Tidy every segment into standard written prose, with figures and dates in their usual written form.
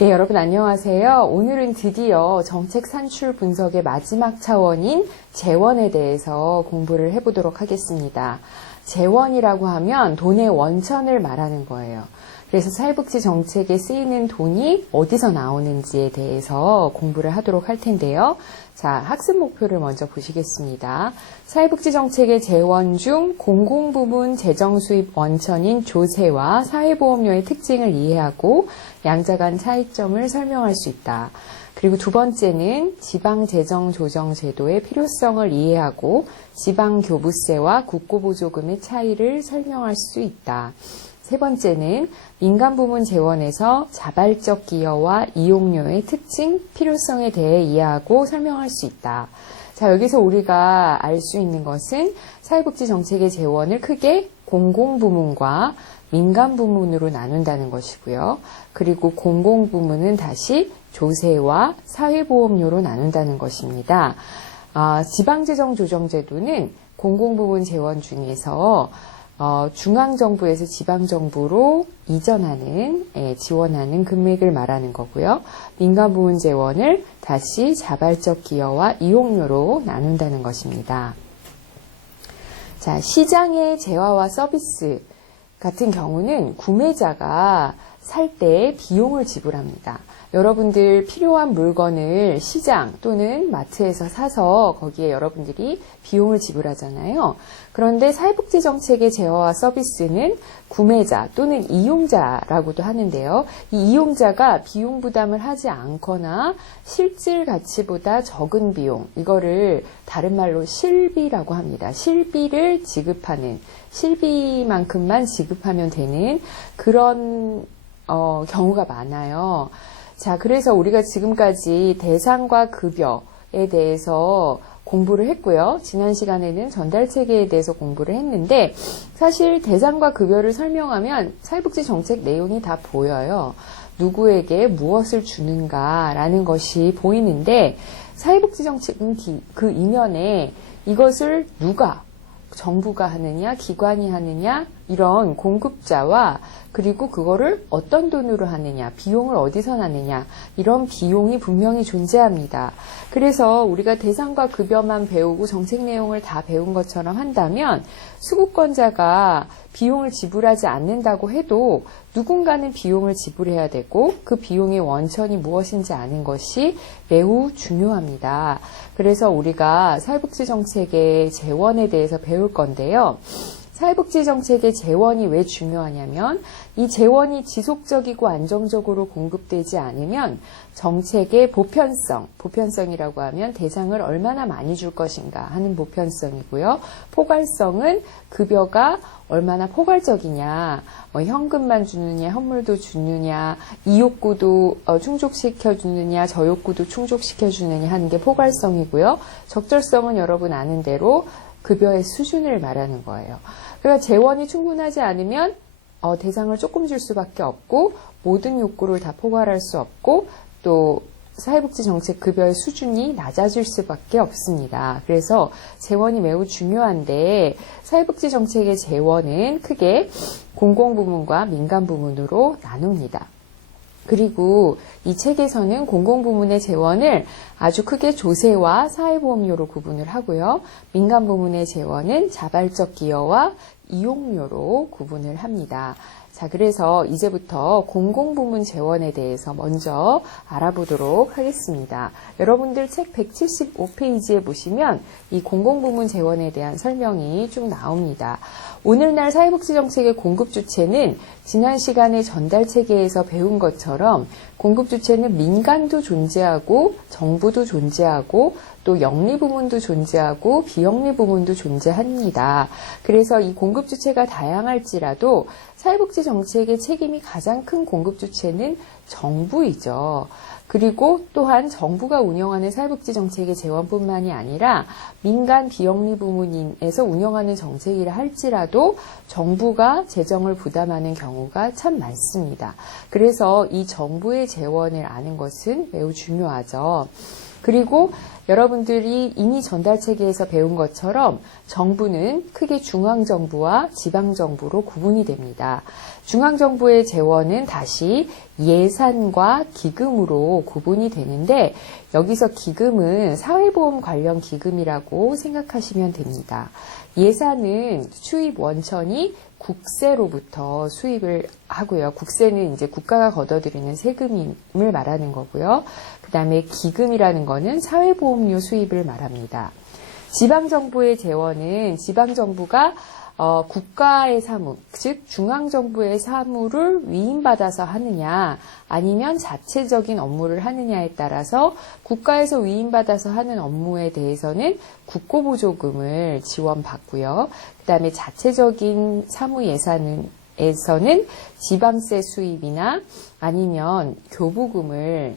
네, 여러분 안녕하세요. 오늘은 드디어 정책 산출 분석의 마지막 차원인 재원에 대해서 공부를 해보도록 하겠습니다. 재원이라고 하면 돈의 원천을 말하는 거예요. 그래서 사회복지 정책에 쓰이는 돈이 어디서 나오는지에 대해서 공부를 하도록 할 텐데요. 자, 학습 목표를 먼저 보시겠습니다. 사회복지 정책의 재원 중 공공부문 재정 수입 원천인 조세와 사회보험료의 특징을 이해하고 양자 간 차이점을 설명할 수 있다. 그리고 두 번째는 지방재정조정제도의 필요성을 이해하고 지방교부세와 국고보조금의 차이를 설명할 수 있다. 세 번째는 민간부문 재원에서 자발적 기여와 이용료의 특징, 필요성에 대해 이해하고 설명할 수 있다. 자, 여기서 우리가 알 수 있는 것은 사회복지 정책의 재원을 크게 공공부문과 민간부문으로 나눈다는 것이고요. 그리고 공공부문은 다시 조세와 사회보험료로 나눈다는 것입니다. 지방재정조정제도는 공공부문 재원 중에서 중앙정부에서 지방정부로 이전하는, 지원하는 금액을 말하는 거고요. 민간부문 재원을 다시 자발적 기여와 이용료로 나눈다는 것입니다. 자, 시장의 재화와 서비스 같은 경우는 구매자가 살 때 비용을 지불합니다. 여러분들 필요한 물건을 시장 또는 마트에서 사서 거기에 여러분들이 비용을 지불하잖아요. 그런데 사회복지 정책의 재화와 서비스는 구매자 또는 이용자라고도 하는데요. 이 이용자가 비용 부담을 하지 않거나 실질 가치보다 적은 비용, 이거를 다른 말로 실비라고 합니다. 실비를 지급하는, 실비만큼만 지급하면 되는 그런 경우가 많아요. 자, 그래서 우리가 지금까지 대상과 급여에 대해서 공부를 했고요. 지난 시간에는 전달체계에 대해서 공부를 했는데 사실 대상과 급여를 설명하면 사회복지 정책 내용이 다 보여요. 누구에게 무엇을 주는가라는 것이 보이는데 사회복지 정책은 그 이면에 이것을 누가, 정부가 하느냐, 기관이 하느냐, 이런 공급자와 그리고 그거를 어떤 돈으로 하느냐, 비용을 어디서 나느냐, 이런 비용이 분명히 존재합니다. 그래서 우리가 대상과 급여만 배우고 정책 내용을 다 배운 것처럼 한다면 수급권자가 비용을 지불하지 않는다고 해도 누군가는 비용을 지불해야 되고 그 비용의 원천이 무엇인지 아는 것이 매우 중요합니다. 그래서 우리가 사회복지 정책의 재원에 대해서 배울 건데요. 사회복지 정책의 재원이 왜 중요하냐면 이 재원이 지속적이고 안정적으로 공급되지 않으면 정책의 보편성이라고 하면 대상을 얼마나 많이 줄 것인가 하는 보편성이고요. 포괄성은 급여가 얼마나 포괄적이냐, 현금만 주느냐, 현물도 주느냐, 이 욕구도 충족시켜 주느냐, 저 욕구도 충족시켜 주느냐 하는 게 포괄성이고요. 적절성은 여러분 아는 대로 급여의 수준을 말하는 거예요. 그러니까 재원이 충분하지 않으면 대상을 조금 줄 수밖에 없고 모든 욕구를 다 포괄할 수 없고 또 사회복지 정책 급여의 수준이 낮아질 수밖에 없습니다. 그래서 재원이 매우 중요한데 사회복지 정책의 재원은 크게 공공부문과 민간부문으로 나눕니다. 그리고 이 책에서는 공공부문의 재원을 아주 크게 조세와 사회보험료로 구분을 하고요. 민간부문의 재원은 자발적 기여와 이용료로 구분을 합니다. 자, 그래서 이제부터 공공부문 재원에 대해서 먼저 알아보도록 하겠습니다. 여러분들 책 175페이지에 보시면 이 공공부문 재원에 대한 설명이 쭉 나옵니다. 오늘날 사회복지 정책의 공급 주체는 지난 시간에 전달체계에서 배운 것처럼 공급 주체는 민간도 존재하고 정부도 존재하고 또 영리부문도 존재하고 비영리부문도 존재합니다. 그래서 이 공급 주체가 다양할지라도 사회복지 정책의 책임이 가장 큰 공급 주체는 정부이죠. 그리고 또한 정부가 운영하는 사회복지 정책의 재원뿐만이 아니라 민간 비영리 부문에서 운영하는 정책이라 할지라도 정부가 재정을 부담하는 경우가 참 많습니다. 그래서 이 정부의 재원을 아는 것은 매우 중요하죠. 그리고 여러분들이 이미 전달체계에서 배운 것처럼 정부는 크게 중앙정부와 지방정부로 구분이 됩니다. 중앙정부의 재원은 다시 예산과 기금으로 구분이 되는데 여기서 기금은 사회보험 관련 기금이라고 생각하시면 됩니다. 예산은 수입 원천이 국세로부터 수입을 하고요. 국세는 이제 국가가 걷어들이는 세금을 말하는 거고요. 그 다음에 기금이라는 거는 사회보험료 수입을 말합니다. 지방정부의 재원은 지방정부가 국가의 사무, 즉 중앙정부의 사무를 위임받아서 하느냐 아니면 자체적인 업무를 하느냐에 따라서 국가에서 위임받아서 하는 업무에 대해서는 국고보조금을 지원받고요. 그 다음에 자체적인 사무 예산에서는 지방세 수입이나 아니면 교부금을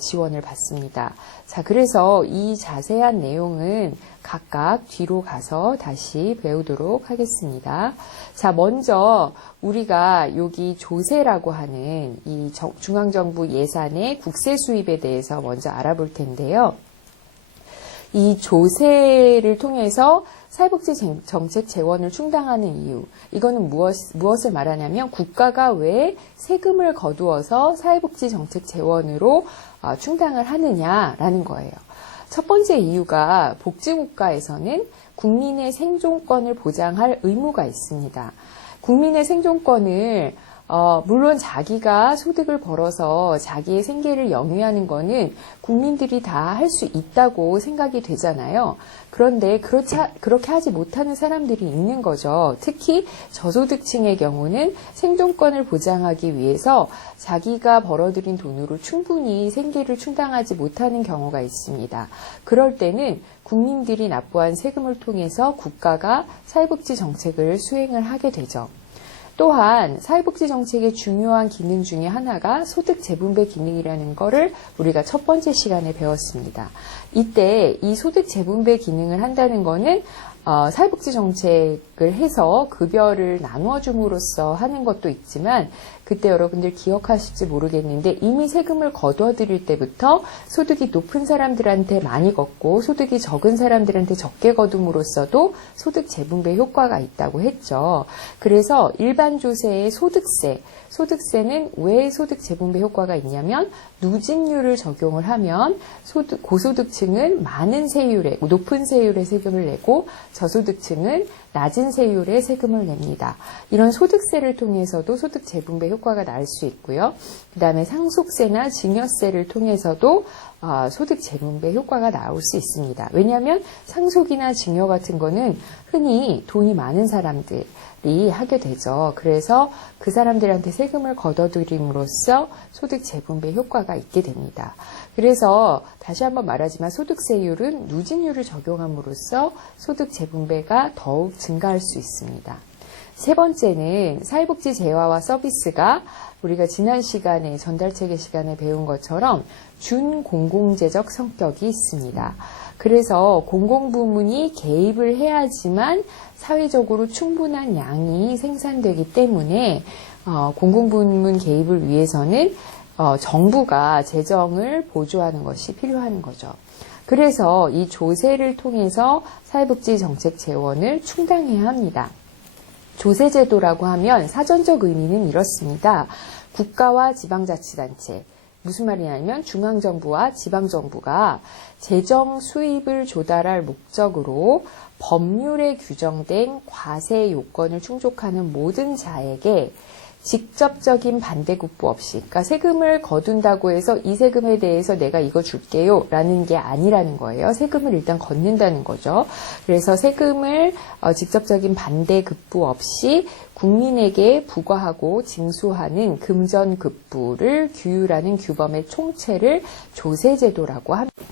지원을 받습니다. 자, 그래서 이 자세한 내용은 각각 뒤로 가서 다시 배우도록 하겠습니다. 자, 먼저 우리가 여기 조세라고 하는 이 중앙정부 예산의 국세 수입에 대해서 먼저 알아볼 텐데요. 이 조세를 통해서 사회복지 정책 재원을 충당하는 이유, 이거는 무엇을 말하냐면 국가가 왜 세금을 거두어서 사회복지 정책 재원으로 충당을 하느냐라는 거예요. 첫 번째 이유가 복지국가에서는 국민의 생존권을 보장할 의무가 있습니다. 국민의 생존권을 물론 자기가 소득을 벌어서 자기의 생계를 영위하는 거는 국민들이 다 할 수 있다고 생각이 되잖아요. 그런데 그렇게 하지 못하는 사람들이 있는 거죠. 특히 저소득층의 경우는 생존권을 보장하기 위해서 자기가 벌어들인 돈으로 충분히 생계를 충당하지 못하는 경우가 있습니다. 그럴 때는 국민들이 납부한 세금을 통해서 국가가 사회복지 정책을 수행을 하게 되죠. 또한 사회복지 정책의 중요한 기능 중에 하나가 소득 재분배 기능이라는 거를 우리가 첫 번째 시간에 배웠습니다. 이때 이 소득 재분배 기능을 한다는 거는 사회복지 정책을 해서 급여를 나누어줌으로써 하는 것도 있지만 그때 여러분들 기억하실지 모르겠는데 이미 세금을 거둬들일 때부터 소득이 높은 사람들한테 많이 걷고 소득이 적은 사람들한테 적게 거둠으로써도 소득 재분배 효과가 있다고 했죠. 그래서 일반 조세의 소득세는 왜 소득 재분배 효과가 있냐면 누진율을 적용을 하면 고소득층은 많은 세율에 높은 세율의 세금을 내고 저소득층은 낮은 세율의 세금을 냅니다. 이런 소득세를 통해서도 소득 재분배 효과가 날 수 있고요. 그 다음에 상속세나 증여세를 통해서도 소득 재분배 효과가 나올 수 있습니다. 왜냐하면 상속이나 증여 같은 거는 흔히 돈이 많은 사람들이 하게 되죠. 그래서 그 사람들한테 세금을 걷어들임으로써 소득 재분배 효과가 있게 됩니다. 그래서 다시 한번 말하지만 소득세율은 누진율을 적용함으로써 소득 재분배가 더욱 증가할 수 있습니다. 세 번째는 사회복지 재화와 서비스가 우리가 지난 시간에 전달체계 시간에 배운 것처럼 준공공재적 성격이 있습니다. 그래서 공공부문이 개입을 해야지만 사회적으로 충분한 양이 생산되기 때문에 공공부문 개입을 위해서는 정부가 재정을 보조하는 것이 필요한 거죠. 그래서 이 조세를 통해서 사회복지 정책 재원을 충당해야 합니다. 조세제도라고 하면 사전적 의미는 이렇습니다. 국가와 지방자치단체, 무슨 말이냐면 중앙정부와 지방정부가 재정 수입을 조달할 목적으로 법률에 규정된 과세 요건을 충족하는 모든 자에게 직접적인 반대급부 없이, 그러니까 세금을 거둔다고 해서 이 세금에 대해서 내가 이거 줄게요 라는 게 아니라는 거예요. 세금을 일단 걷는다는 거죠. 그래서 세금을 직접적인 반대급부 없이 국민에게 부과하고 징수하는 금전급부를 규율하는 규범의 총체를 조세제도라고 합니다.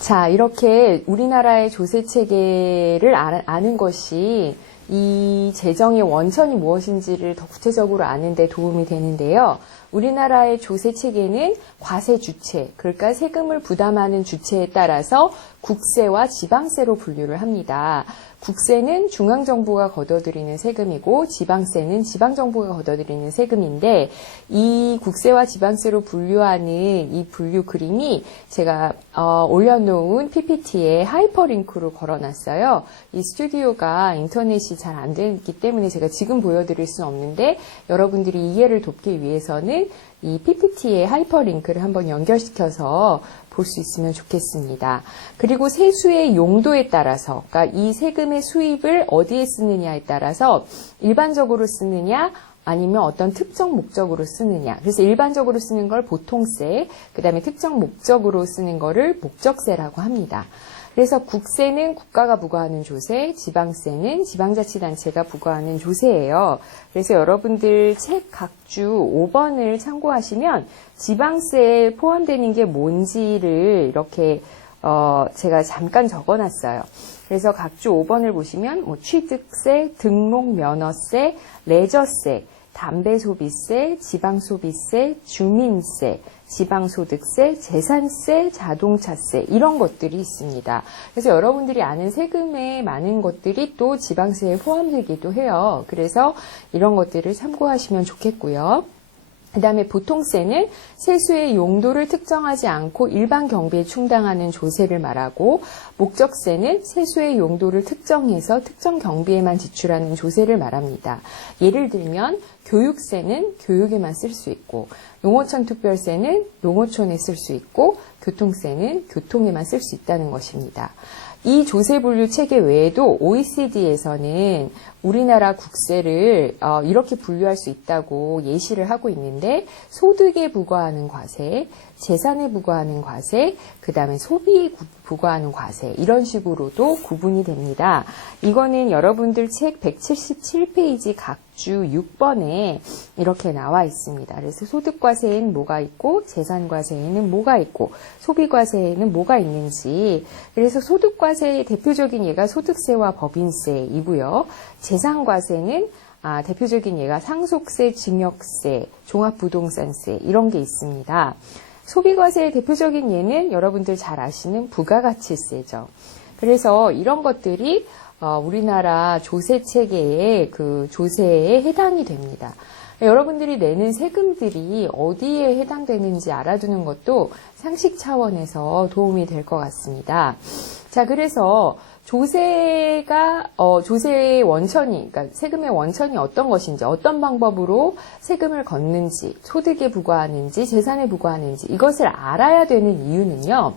자, 이렇게 우리나라의 조세체계를 아는 것이 이 재정의 원천이 무엇인지를 더 구체적으로 아는 데 도움이 되는데요. 우리나라의 조세 체계는 과세 주체, 그러니까 세금을 부담하는 주체에 따라서 국세와 지방세로 분류를 합니다. 국세는 중앙정부가 걷어들이는 세금이고 지방세는 지방정부가 걷어들이는 세금인데 이 국세와 지방세로 분류하는 이 분류 그림이 제가 올려놓은 PPT에 하이퍼링크로 걸어놨어요. 이 스튜디오가 인터넷이 잘 안 되기 때문에 제가 지금 보여드릴 수는 없는데 여러분들이 이해를 돕기 위해서는 이 PPT에 하이퍼링크를 한번 연결시켜서 볼 수 있으면 좋겠습니다. 그리고 세수의 용도에 따라서, 그러니까 이 세금의 수입을 어디에 쓰느냐에 따라서 일반적으로 쓰느냐, 아니면 어떤 특정 목적으로 쓰느냐. 그래서 일반적으로 쓰는 걸 보통세, 그 다음에 특정 목적으로 쓰는 거를 목적세라고 합니다. 그래서 국세는 국가가 부과하는 조세, 지방세는 지방자치단체가 부과하는 조세예요. 그래서 여러분들 책 각주 5번을 참고하시면 지방세에 포함되는 게 뭔지를 이렇게 제가 잠깐 적어놨어요. 그래서 각주 5번을 보시면 뭐 취득세, 등록면허세, 레저세, 담배소비세, 지방소비세, 주민세, 지방소득세, 재산세, 자동차세 이런 것들이 있습니다. 그래서 여러분들이 아는 세금의 많은 것들이 또 지방세에 포함되기도 해요. 그래서 이런 것들을 참고하시면 좋겠고요. 그 다음에 보통세는 세수의 용도를 특정하지 않고 일반 경비에 충당하는 조세를 말하고 목적세는 세수의 용도를 특정해서 특정 경비에만 지출하는 조세를 말합니다. 예를 들면 교육세는 교육에만 쓸 수 있고 농어촌 특별세는 농어촌에 쓸 수 있고 교통세는 교통에만 쓸 수 있다는 것입니다. 이 조세 분류 체계 외에도 OECD에서는 우리나라 국세를 이렇게 분류할 수 있다고 예시를 하고 있는데 소득에 부과하는 과세, 재산에 부과하는 과세, 그 다음에 소비에 부과하는 과세 이런 식으로도 구분이 됩니다. 이거는 여러분들 책 177페이지 각주 6번에 이렇게 나와 있습니다. 그래서 소득과세에는 뭐가 있고 재산과세에는 뭐가 있고 소비과세에는 뭐가 있는지 그래서 소득과세의 대표적인 예가 소득세와 법인세이고요. 재산과세는 대표적인 예가 상속세, 증여세, 종합부동산세 이런 게 있습니다. 소비과세의 대표적인 예는 여러분들 잘 아시는 부가가치세죠. 그래서 이런 것들이 우리나라 조세 체계의 그 조세에 해당이 됩니다. 여러분들이 내는 세금들이 어디에 해당되는지 알아두는 것도 상식 차원에서 도움이 될 것 같습니다. 자, 그래서 조세의 원천이, 그러니까 세금의 원천이 어떤 것인지, 어떤 방법으로 세금을 걷는지, 소득에 부과하는지, 재산에 부과하는지, 이것을 알아야 되는 이유는요,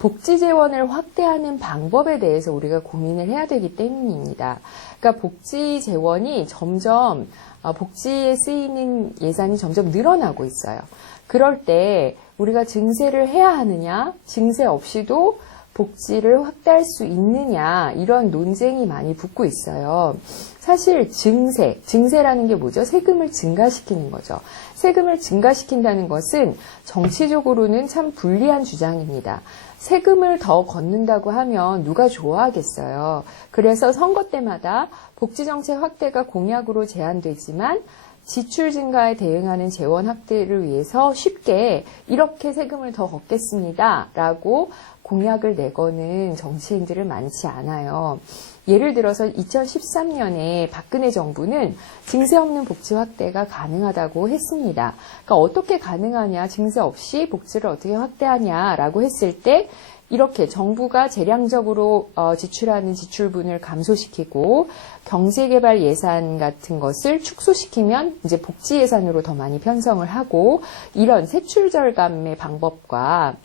복지재원을 확대하는 방법에 대해서 우리가 고민을 해야 되기 때문입니다. 그러니까 복지재원이 점점, 복지에 쓰이는 예산이 점점 늘어나고 있어요. 그럴 때 우리가 증세를 해야 하느냐, 증세 없이도 복지를 확대할 수 있느냐 이런 논쟁이 많이 붙고 있어요. 사실 증세라는 게 뭐죠? 세금을 증가시키는 거죠. 세금을 증가시킨다는 것은 정치적으로는 참 불리한 주장입니다. 세금을 더 걷는다고 하면 누가 좋아하겠어요. 그래서 선거 때마다 복지정책 확대가 공약으로 제안되지만 지출 증가에 대응하는 재원 확대를 위해서 쉽게 이렇게 세금을 더 걷겠습니다 라고 공약을 내거는 정치인들은 많지 않아요. 예를 들어서 2013년에 박근혜 정부는 증세 없는 복지 확대가 가능하다고 했습니다. 그러니까 어떻게 가능하냐, 증세 없이 복지를 어떻게 확대하냐라고 했을 때 이렇게 정부가 재량적으로 지출하는 지출분을 감소시키고 경제개발 예산 같은 것을 축소시키면 이제 복지 예산으로 더 많이 편성을 하고 이런 세출 절감의 방법과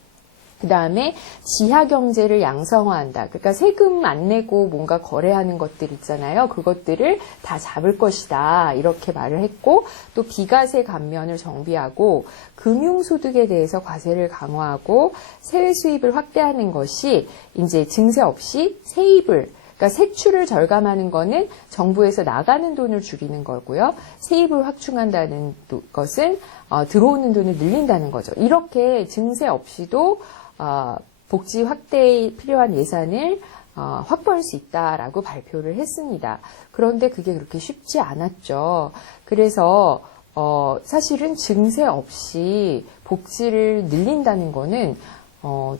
그 다음에 지하 경제를 양성화한다. 그러니까 세금 안 내고 뭔가 거래하는 것들 있잖아요. 그것들을 다 잡을 것이다. 이렇게 말을 했고 또 비과세 감면을 정비하고 금융소득에 대해서 과세를 강화하고 세외 수입을 확대하는 것이 이제 증세 없이 세입을 그러니까 세출을 절감하는 거는 정부에서 나가는 돈을 줄이는 거고요. 세입을 확충한다는 것은 들어오는 돈을 늘린다는 거죠. 이렇게 증세 없이도 복지 확대에 필요한 예산을 확보할 수 있다라고 발표를 했습니다. 그런데 그게 그렇게 쉽지 않았죠. 그래서 사실은 증세 없이 복지를 늘린다는 거는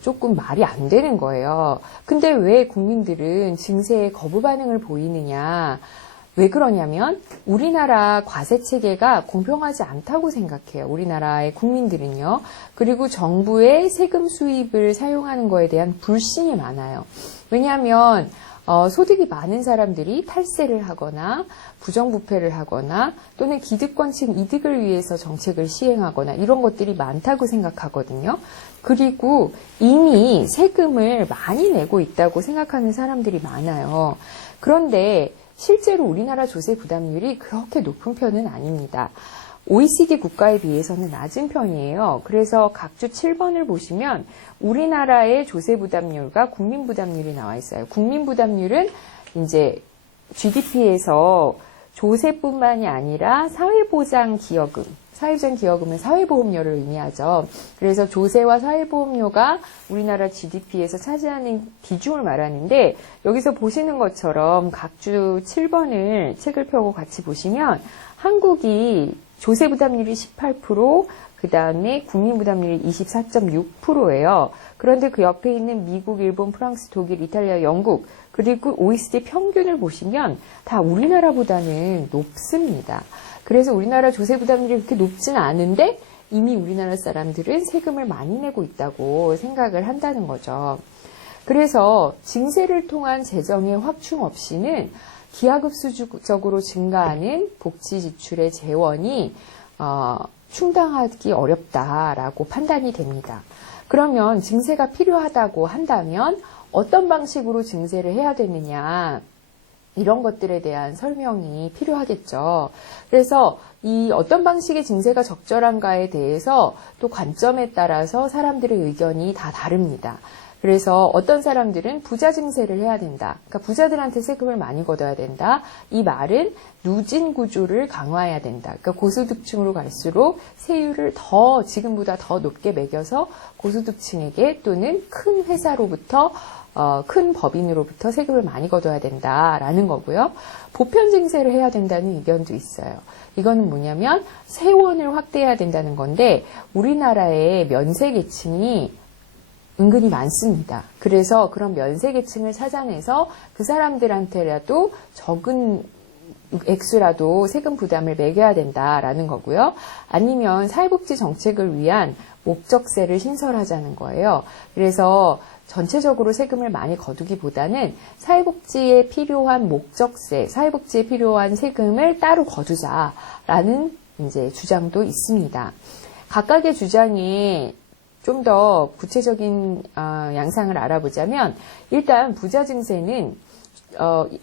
조금 말이 안 되는 거예요. 근데 왜 국민들은 증세에 거부 반응을 보이느냐? 왜 그러냐면 우리나라 과세 체계가 공평하지 않다고 생각해요. 우리나라의 국민들은요. 그리고 정부의 세금 수입을 사용하는 거에 대한 불신이 많아요. 왜냐하면 소득이 많은 사람들이 탈세를 하거나 부정부패를 하거나 또는 기득권층 이득을 위해서 정책을 시행하거나 이런 것들이 많다고 생각하거든요. 그리고 이미 세금을 많이 내고 있다고 생각하는 사람들이 많아요. 그런데 실제로 우리나라 조세 부담률이 그렇게 높은 편은 아닙니다. OECD 국가에 비해서는 낮은 편이에요. 그래서 각주 7번을 보시면 우리나라의 조세 부담률과 국민 부담률이 나와 있어요. 국민 부담률은 이제 GDP에서 조세뿐만이 아니라 사회보장 기여금, 사회보장 기여금은 사회보험료를 의미하죠. 그래서 조세와 사회보험료가 우리나라 GDP에서 차지하는 비중을 말하는데 여기서 보시는 것처럼 각주 7번을 책을 펴고 같이 보시면 한국이 조세 부담률이 18%, 그 다음에 국민 부담률이 24.6%예요. 그런데 그 옆에 있는 미국, 일본, 프랑스, 독일, 이탈리아, 영국, 그리고 OECD 평균을 보시면 다 우리나라보다는 높습니다. 그래서 우리나라 조세 부담률이 그렇게 높지는 않은데 이미 우리나라 사람들은 세금을 많이 내고 있다고 생각을 한다는 거죠. 그래서 증세를 통한 재정의 확충 없이는 기하급수적으로 증가하는 복지 지출의 재원이 충당하기 어렵다라고 판단이 됩니다. 그러면 증세가 필요하다고 한다면 어떤 방식으로 증세를 해야 되느냐 이런 것들에 대한 설명이 필요하겠죠. 그래서 이 어떤 방식의 증세가 적절한가에 대해서 또 관점에 따라서 사람들의 의견이 다 다릅니다. 그래서 어떤 사람들은 부자 증세를 해야 된다. 그러니까 부자들한테 세금을 많이 걷어야 된다. 이 말은 누진 구조를 강화해야 된다. 그러니까 고소득층으로 갈수록 세율을 지금보다 더 높게 매겨서 고소득층에게 또는 큰 회사로부터 큰 법인으로부터 세금을 많이 걷어야 된다라는 거고요. 보편 증세를 해야 된다는 의견도 있어요. 이거는 뭐냐면 세원을 확대해야 된다는 건데 우리나라의 면세계층이 은근히 많습니다. 그래서 그런 면세계층을 찾아내서 그 사람들한테라도 적은 액수라도 세금 부담을 매겨야 된다라는 거고요. 아니면 사회복지 정책을 위한 목적세를 신설하자는 거예요. 그래서 전체적으로 세금을 많이 거두기보다는 사회복지에 필요한 목적세, 사회복지에 필요한 세금을 따로 거두자라는 이제 주장도 있습니다. 각각의 주장이 좀 더 구체적인 양상을 알아보자면 일단 부자 증세는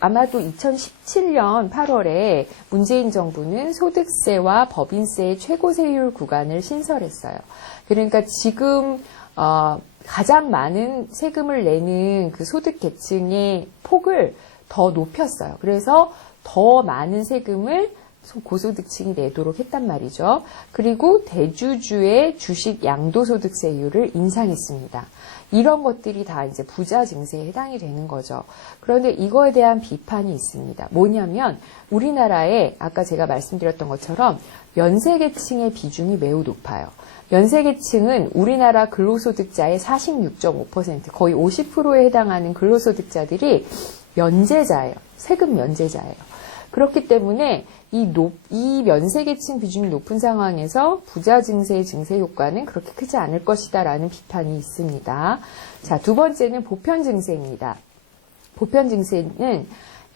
아마도 2017년 8월에 문재인 정부는 소득세와 법인세의 최고 세율 구간을 신설했어요. 그러니까 지금 가장 많은 세금을 내는 그 소득 계층의 폭을 더 높였어요. 그래서 더 많은 세금을 고소득층이 내도록 했단 말이죠. 그리고 대주주의 주식 양도소득세율을 인상했습니다. 이런 것들이 다 이제 부자 증세에 해당이 되는 거죠. 그런데 이거에 대한 비판이 있습니다. 뭐냐면 우리나라에 아까 제가 말씀드렸던 것처럼 면세계층의 비중이 매우 높아요. 면세계층은 우리나라 근로소득자의 46.5%, 거의 50%에 해당하는 근로소득자들이 면제자예요. 세금 면제자예요. 그렇기 때문에 이 면세계층 비중이 높은 상황에서 부자 증세의 증세 효과는 그렇게 크지 않을 것이다라는 비판이 있습니다. 자, 두 번째는 보편 증세입니다. 보편 증세는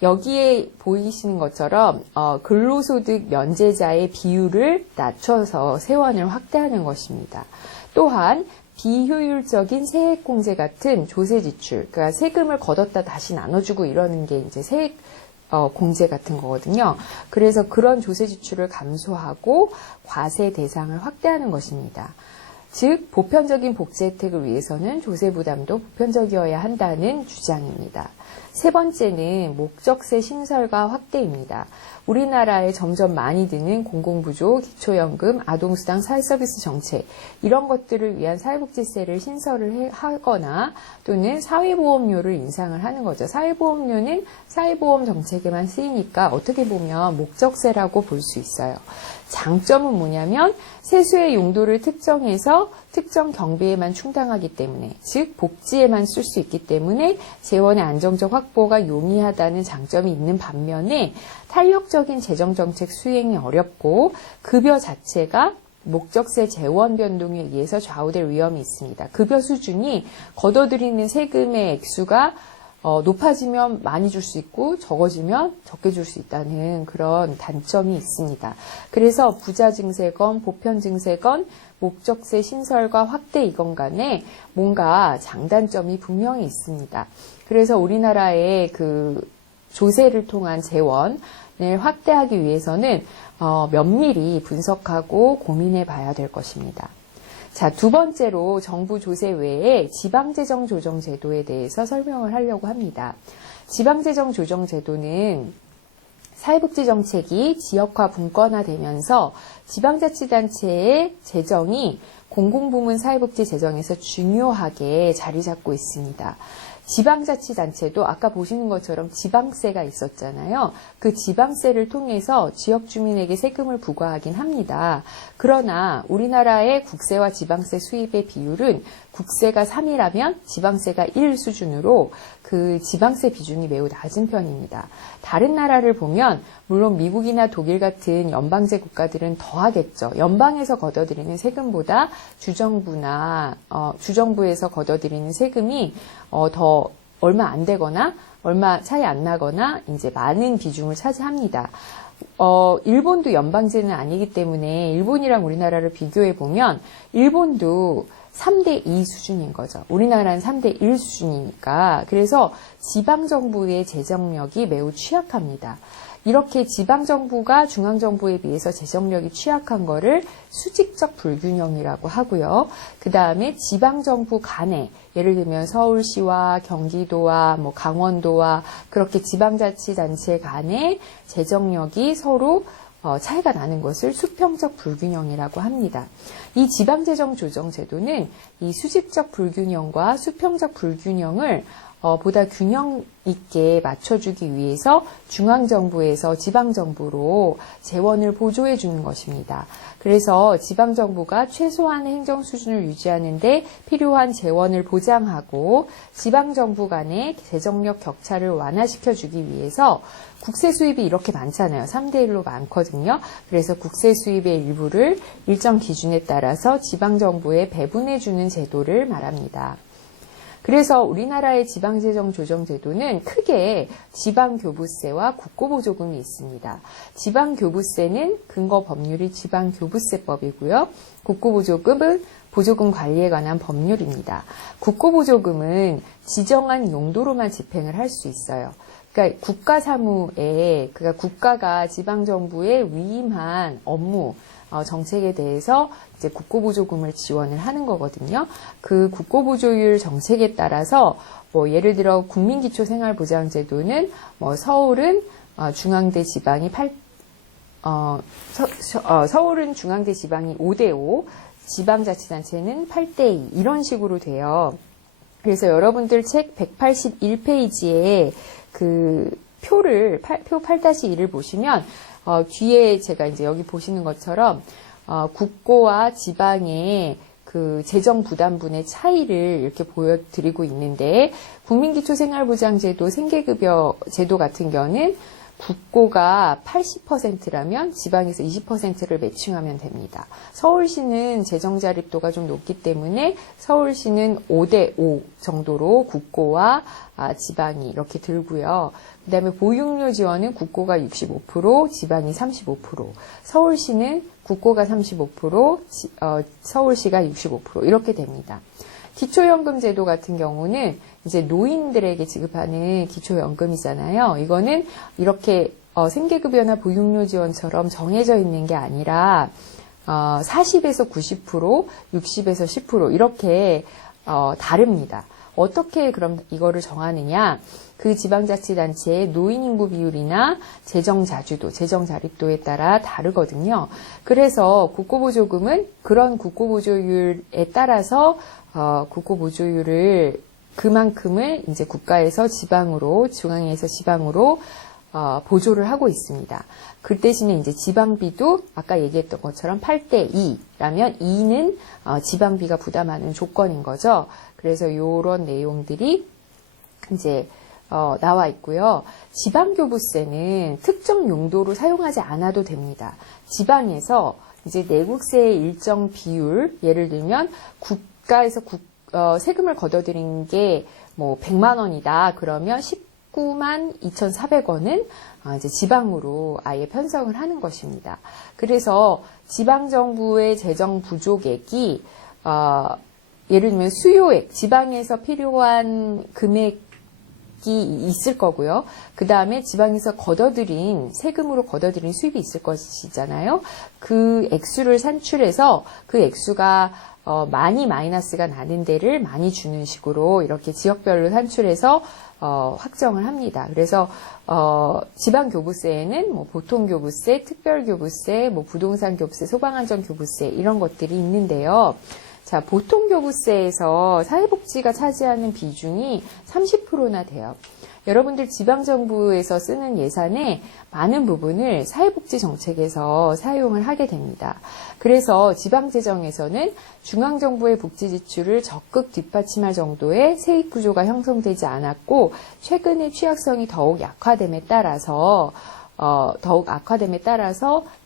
여기에 보이시는 것처럼 근로소득 면제자의 비율을 낮춰서 세원을 확대하는 것입니다. 또한 비효율적인 세액공제 같은 조세 지출, 그러니까 세금을 걷었다 다시 나눠주고 이러는 게 이제 세액 공제 같은 거거든요. 그래서 그런 조세 지출을 감소하고 과세 대상을 확대하는 것입니다. 즉 보편적인 복지 혜택을 위해서는 조세 부담도 보편적이어야 한다는 주장입니다. 세 번째는 목적세 신설과 확대입니다. 우리나라에 점점 많이 드는 공공부조, 기초연금, 아동수당, 사회서비스 정책 이런 것들을 위한 사회복지세를 신설을 하거나 또는 사회보험료를 인상을 하는 거죠. 사회보험료는 사회보험 정책에만 쓰이니까 어떻게 보면 목적세라고 볼 수 있어요. 장점은 뭐냐면 세수의 용도를 특정해서 특정 경비에만 충당하기 때문에, 즉 복지에만 쓸 수 있기 때문에 재원의 안정적 확보가 용이하다는 장점이 있는 반면에 탄력적인 재정정책 수행이 어렵고 급여 자체가 목적세 재원 변동에 의해서 좌우될 위험이 있습니다. 급여 수준이 걷어들이는 세금의 액수가 높아지면 많이 줄 수 있고 적어지면 적게 줄 수 있다는 그런 단점이 있습니다. 그래서 부자 증세건 보편 증세건 목적세 신설과 확대 이건 간에 뭔가 장단점이 분명히 있습니다. 그래서 우리나라의 그 조세를 통한 재원을 확대하기 위해서는 면밀히 분석하고 고민해 봐야 될 것입니다. 자, 두 번째로 정부 조세 외에 지방재정조정제도에 대해서 설명을 하려고 합니다. 지방재정조정제도는 사회복지정책이 지역화 분권화되면서 지방자치단체의 재정이 공공부문 사회복지 재정에서 중요하게 자리 잡고 있습니다. 지방자치단체도 아까 보시는 것처럼 지방세가 있었잖아요. 그 지방세를 통해서 지역 주민에게 세금을 부과하긴 합니다. 그러나 우리나라의 국세와 지방세 수입의 비율은 국세가 3이라면 지방세가 1 수준으로 그 지방세 비중이 매우 낮은 편입니다. 다른 나라를 보면 물론 미국이나 독일 같은 연방제 국가들은 더 하겠죠. 연방에서 걷어들이는 세금보다 주정부에서 걷어들이는 세금이 더 얼마 안 되거나 얼마 차이 안 나거나 이제 많은 비중을 차지합니다. 일본도 연방제는 아니기 때문에 일본이랑 우리나라를 비교해 보면 일본도 3대2 수준인 거죠. 우리나라는 3대1 수준이니까. 그래서 지방정부의 재정력이 매우 취약합니다. 이렇게 지방정부가 중앙정부에 비해서 재정력이 취약한 거를 수직적 불균형이라고 하고요. 그 다음에 지방정부 간에 예를 들면 서울시와 경기도와 강원도와 그렇게 지방자치단체 간에 재정력이 서로 차이가 나는 것을 수평적 불균형이라고 합니다. 이 지방재정조정제도는 이 수직적 불균형과 수평적 불균형을 보다 균형 있게 맞춰주기 위해서 중앙정부에서 지방정부로 재원을 보조해 주는 것입니다. 그래서 지방정부가 최소한의 행정 수준을 유지하는 데 필요한 재원을 보장하고 지방정부 간의 재정력 격차를 완화시켜 주기 위해서 국세 수입이 이렇게 많잖아요. 3대1로 많거든요. 그래서 국세 수입의 일부를 일정 기준에 따라서 지방정부에 배분해 주는 제도를 말합니다. 그래서 우리나라의 지방재정조정제도는 크게 지방교부세와 국고보조금이 있습니다. 지방교부세는 근거 법률이 지방교부세법이고요. 국고보조금은 보조금 관리에 관한 법률입니다. 국고보조금은 지정한 용도로만 집행을 할 수 있어요. 그러니까 국가사무에, 그러니까 국가가 지방정부에 위임한 업무, 정책에 대해서 이제 국고보조금을 지원을 하는 거거든요. 그 국고보조율 정책에 따라서 예를 들어 국민기초생활보장제도는 서울은 중앙대 지방이 서울은 중앙대 지방이 5대5, 지방자치단체는 8대2 이런 식으로 돼요. 그래서 여러분들 책 181페이지에 그 표 8-1을 보시면 뒤에 제가 이제 여기 보시는 것처럼 국고와 지방의 그 재정 부담분의 차이를 이렇게 보여드리고 있는데 국민기초생활보장제도 생계급여 제도 같은 경우는 국고가 80%라면 지방에서 20%를 매칭하면 됩니다. 서울시는 재정자립도가 좀 높기 때문에 서울시는 5대5 정도로 국고와 지방이 이렇게 들고요. 그 다음에 보육료 지원은 국고가 65%, 지방이 35%, 서울시는 국고가 35%, 서울시가 65% 이렇게 됩니다. 기초연금 제도 같은 경우는 이제 노인들에게 지급하는 기초연금이잖아요. 이거는 이렇게 생계급여나 보육료 지원처럼 정해져 있는 게 아니라 40에서 90%, 60에서 10% 이렇게 다릅니다. 어떻게 그럼 이거를 정하느냐? 그 지방자치단체의 노인인구 비율이나 재정자주도, 재정자립도에 따라 다르거든요. 그래서 국고보조금은 그런 국고보조율에 따라서 국고보조율을 그만큼을 이제 국가에서 지방으로, 중앙에서 지방으로 보조를 하고 있습니다. 그 대신에 이제 지방비도 아까 얘기했던 것처럼 8대2라면 2는 지방비가 부담하는 조건인 거죠. 그래서 이런 내용들이 이제 나와 있고요. 지방교부세는 특정 용도로 사용하지 않아도 됩니다. 지방에서 이제 내국세의 일정 비율, 예를 들면 국가에서 세금을 걷어들인 게 뭐 100만 원이다. 그러면 19만 2,400원은 이제 지방으로 아예 편성을 하는 것입니다. 그래서 지방정부의 재정 부족액이 예를 들면 수요액, 지방에서 필요한 금액이 있을 거고요. 그 다음에 지방에서 세금으로 걷어들인 수입이 있을 것이잖아요. 그 액수를 산출해서 그 액수가 많이 마이너스가 나는 데를 많이 주는 식으로 이렇게 지역별로 산출해서 확정을 합니다. 그래서 지방교부세에는 뭐 보통교부세, 특별교부세, 뭐 부동산교부세, 소방안전교부세 이런 것들이 있는데요. 자, 보통교부세에서 사회복지가 차지하는 비중이 30%나 돼요. 여러분들 지방정부에서 쓰는 예산의 많은 부분을 사회복지 정책에서 사용을 하게 됩니다. 그래서 지방재정에서는 중앙정부의 복지 지출을 적극 뒷받침할 정도의 세입 구조가 형성되지 않았고 최근에 취약성이 더욱 악화됨에 따라서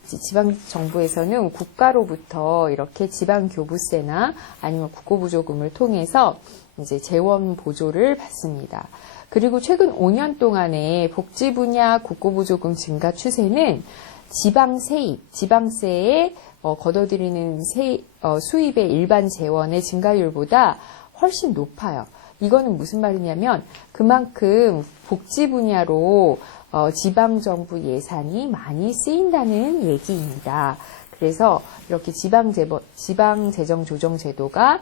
지방정부에서는 국가로부터 이렇게 지방교부세나 아니면 국고보조금을 통해서 이제 재원 보조를 받습니다. 그리고 최근 5년 동안의 복지 분야 국고보조금 증가 추세는 지방세에 걷어들이는 수입의 일반 재원의 증가율보다 훨씬 높아요. 이거는 무슨 말이냐면 그만큼 복지 분야로 지방정부 예산이 많이 쓰인다는 얘기입니다. 그래서 이렇게 지방재정조정제도가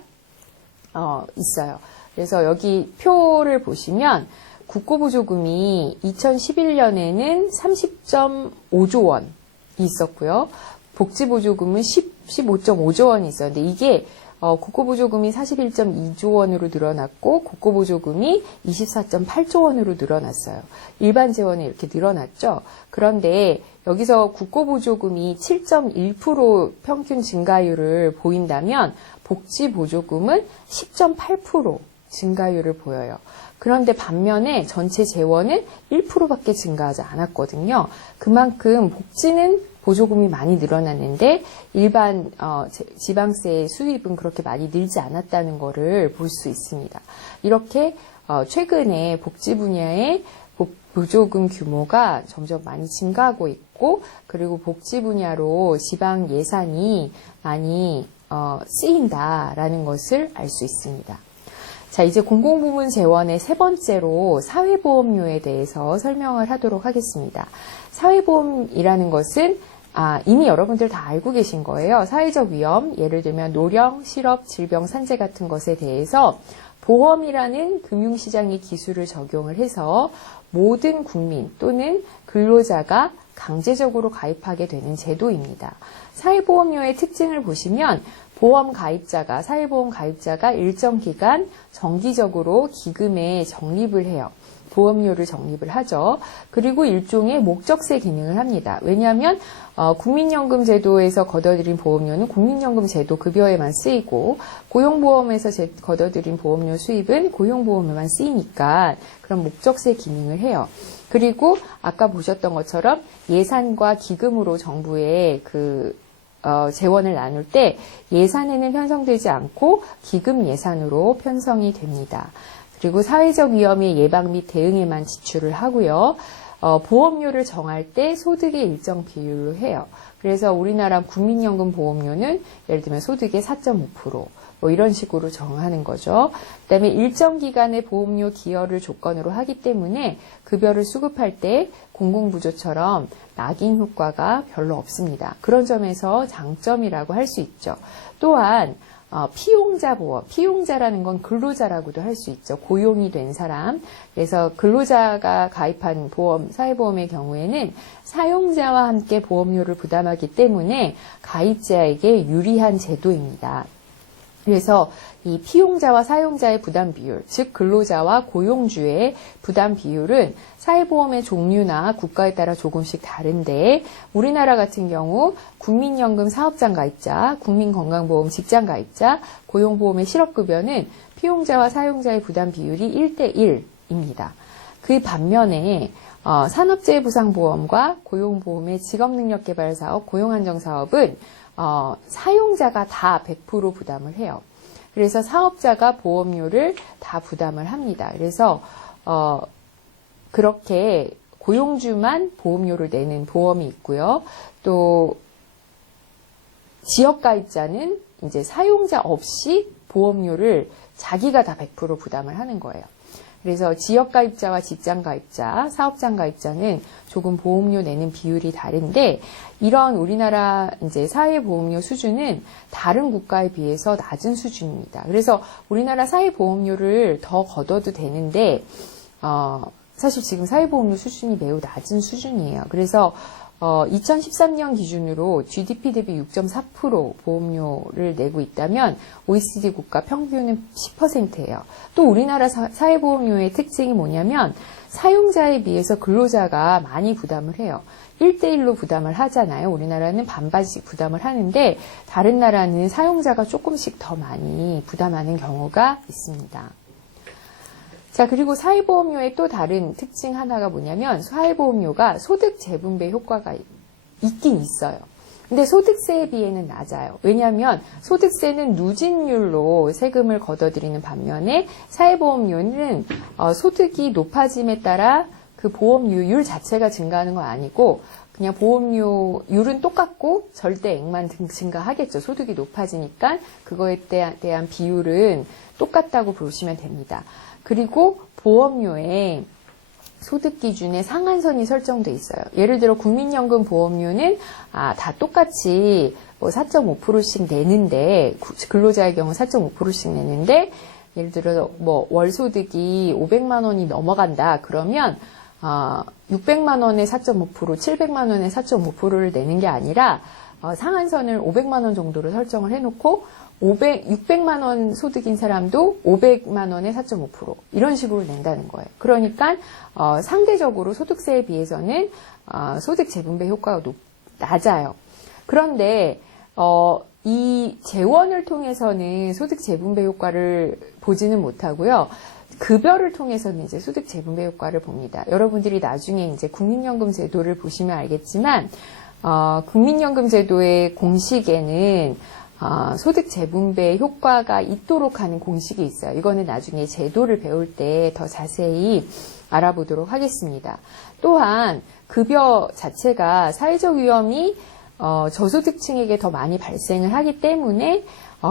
있어요. 그래서 여기 표를 보시면 국고보조금이 2011년에는 30.5조 원이 있었고요. 복지보조금은 15.5조 원이 있었는데 이게 국고보조금이 41.2조 원으로 늘어났고 국고보조금이 24.8조 원으로 늘어났어요. 일반 재원이 이렇게 늘어났죠. 그런데 여기서 국고보조금이 7.1% 평균 증가율을 보인다면 복지보조금은 10.8% 증가율을 보여요. 그런데 반면에 전체 재원은 1%밖에 증가하지 않았거든요. 그만큼 복지는 보조금이 많이 늘어났는데 일반 지방세 수입은 그렇게 많이 늘지 않았다는 것을 볼 수 있습니다. 이렇게 최근에 복지 분야의 보조금 규모가 점점 많이 증가하고 있고 그리고 복지 분야로 지방 예산이 많이 쓰인다라는 것을 알 수 있습니다. 자, 이제 공공부문 재원의 세 번째로 사회보험료에 대해서 설명을 하도록 하겠습니다. 사회보험이라는 것은 이미 여러분들 다 알고 계신 거예요. 사회적 위험, 예를 들면 노령, 실업, 질병, 산재 같은 것에 대해서 보험이라는 금융시장의 기술을 적용을 해서 모든 국민 또는 근로자가 강제적으로 가입하게 되는 제도입니다. 사회보험료의 특징을 보시면 사회보험 가입자가 일정 기간 정기적으로 기금에 적립을 해요. 보험료를 적립을 하죠. 그리고 일종의 목적세 기능을 합니다. 왜냐하면 국민연금 제도에서 걷어들인 보험료는 국민연금 제도 급여에만 쓰이고 고용보험에서 걷어들인 보험료 수입은 고용보험에만 쓰이니까 그런 목적세 기능을 해요. 그리고 아까 보셨던 것처럼 예산과 기금으로 정부의 재원을 나눌 때 예산에는 편성되지 않고 기금 예산으로 편성이 됩니다. 그리고 사회적 위험의 예방 및 대응에만 지출을 하고요. 보험료를 정할 때 소득의 일정 비율로 해요. 그래서 우리나라 국민연금 보험료는 예를 들면 소득의 4.5% 뭐 이런 식으로 정하는 거죠. 그다음에 일정 기간의 보험료 기여를 조건으로 하기 때문에 급여를 수급할 때 공공부조처럼 낙인 효과가 별로 없습니다. 그런 점에서 장점이라고 할 수 있죠. 또한 피용자 보험, 피용자라는 건 근로자라고도 할 수 있죠. 고용이 된 사람. 그래서 근로자가 가입한 보험, 사회보험의 경우에는 사용자와 함께 보험료를 부담하기 때문에 가입자에게 유리한 제도입니다. 그래서 이 피용자와 사용자의 부담 비율, 즉 근로자와 고용주의 부담 비율은 사회보험의 종류나 국가에 따라 조금씩 다른데 우리나라 같은 경우 국민연금 사업장 가입자, 국민건강보험 직장 가입자, 고용보험의 실업급여는 피용자와 사용자의 부담 비율이 1대1입니다. 그 반면에 산업재해보상보험과 고용보험의 직업능력개발사업, 고용안정사업은 사용자가 다 100% 부담을 해요. 그래서 사업자가 보험료를 다 부담을 합니다. 그래서 그렇게 고용주만 보험료를 내는 보험이 있고요. 또 지역가입자는 이제 사용자 없이 보험료를 자기가 다 100% 부담을 하는 거예요. 그래서 지역가입자와 직장가입자, 사업장가입자는 조금 보험료 내는 비율이 다른데 이런 우리나라 이제 사회보험료 수준은 다른 국가에 비해서 낮은 수준입니다. 그래서 우리나라 사회보험료를 더 걷어도 되는데 사실 지금 사회보험료 수준이 매우 낮은 수준이에요. 그래서 2013년 기준으로 GDP 대비 6.4% 보험료를 내고 있다면 OECD 국가 평균은 10%예요. 또 우리나라 사회보험료의 특징이 뭐냐면 사용자에 비해서 근로자가 많이 부담을 해요. 1대1로 부담을 하잖아요. 우리나라는 반반씩 부담을 하는데 다른 나라는 사용자가 조금씩 더 많이 부담하는 경우가 있습니다. 자, 그리고 사회보험료의 또 다른 특징 하나가 뭐냐면 사회보험료가 소득 재분배 효과가 있긴 있어요. 근데 소득세에 비해는 낮아요. 왜냐하면 소득세는 누진율로 세금을 걷어들이는 반면에 사회보험료는 소득이 높아짐에 따라 그 보험료율 자체가 증가하는 건 아니고 그냥 보험료율은 똑같고 절대액만 증가하겠죠. 소득이 높아지니까 그거에 대한 비율은 똑같다고 보시면 됩니다. 그리고 보험료에 소득 기준에 상한선이 설정돼 있어요. 예를 들어 국민연금 보험료는 다 똑같이 4.5%씩 내는데 근로자의 경우 4.5%씩 내는데 예를 들어 월 소득이 500만 원이 넘어간다 그러면 600만 원에 4.5%, 700만 원에 4.5%를 내는 게 아니라 상한선을 500만 원 정도로 설정을 해놓고 600만 원 소득인 사람도 500만 원에 4.5% 이런 식으로 낸다는 거예요. 그러니까 상대적으로 소득세에 비해서는 소득 재분배 효과가 낮아요. 그런데 이 재원을 통해서는 소득 재분배 효과를 보지는 못하고요. 급여를 통해서는 이제 소득 재분배 효과를 봅니다. 여러분들이 나중에 이제 국민연금 제도를 보시면 알겠지만 국민연금 제도의 공식에는 소득 재분배 효과가 있도록 하는 공식이 있어요. 이거는 나중에 제도를 배울 때 더 자세히 알아보도록 하겠습니다. 또한 급여 자체가 사회적 위험이 저소득층에게 더 많이 발생을 하기 때문에